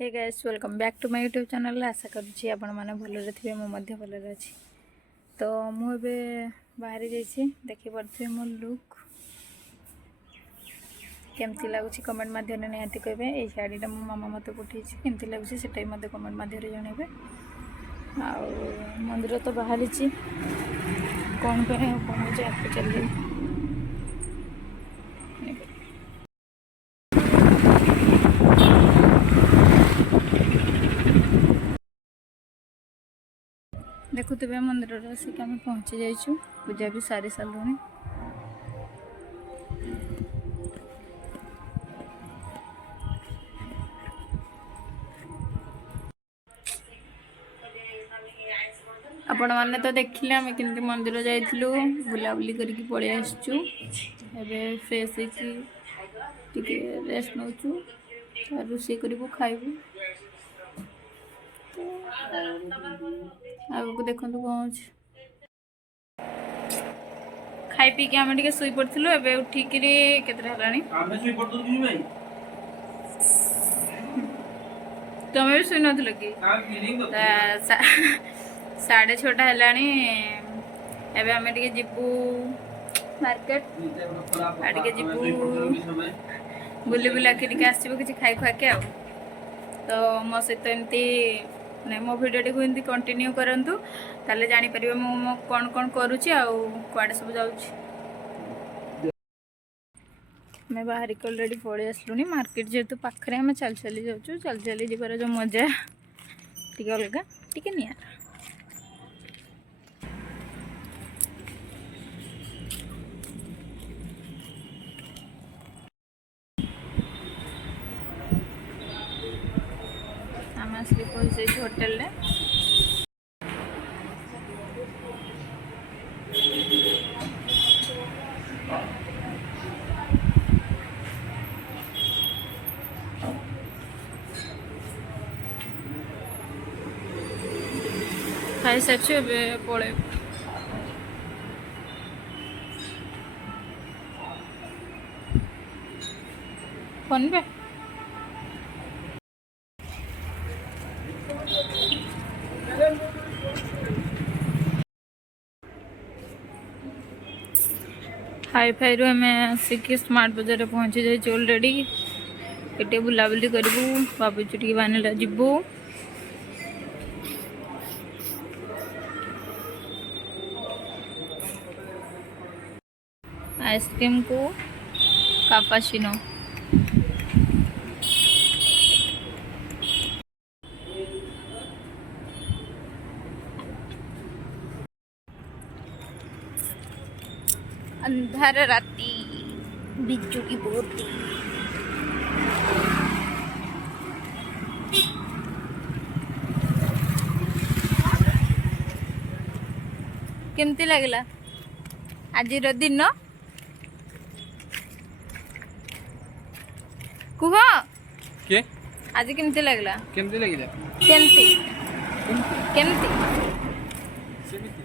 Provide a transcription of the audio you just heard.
Hey guys welcome back to my YouTube channel. आशा करुँची आपण मैंने भलरे थे मुझे भलरे अच्छी। तो मुझे बाहरी जाइए देखी पारे मो लुक केमती लगुच कमेंट मध्यम निहाती कहे। ये शाढ़ीटा मो मामा मत पठे केमती लगुच से मत कमेंट मध्यम जनइबे। आ मंदिर तो बाहरी कौन पे पहुँचे आपको चलिए देखुवे मंदिर आसिक आम पहुँची जाइए। पूजा भी सारी सारूँ। आपण मैंने तो देखिले आम केमती मंदिर जाइलु बुलाबुली करके पलि आसचु। एबे फ्रेश होके रेस्ट नौचु रोषे करू खाइबू। आगू देखु कौन खाई पी के आम शुई पड़ू। एबे उठिक तुम भी शुई नथिल कि 6:30 है। एबे आम जीवु मार्केट आगे जीवु बुली बुला के आसबू कि खाई खुआ के। तो मो सहित एमती मो भिडियो को एमती कंटिन्यू करंतु ताले जानि परिबे मो कौन कौन करूची आ कुआडे सब जाउची। मैं बाहर को ऑलरेडी पड़े आसलुनी मार्केट जेहेतु पाखरे आम चल चली जाऊँ। चल चली जबार जो मजा टी अलग टी निरा। आम आसिक पहुँचे होटेल रे। खाई सारी पड़े फोन पे हाई फाई रू आम आसिक स्मार्ट बाजार पहुँची जाइए ऑलरेडी। ये बुलाबुली करूँ भावुँ टी बानेला जीवु। आइसक्रीम को कापाचिनो अंधार राती बिज्जू की बोती केमती लगला आज दिन कुह के आज केमती लगला केमती लगिला केमती केमती सेमिति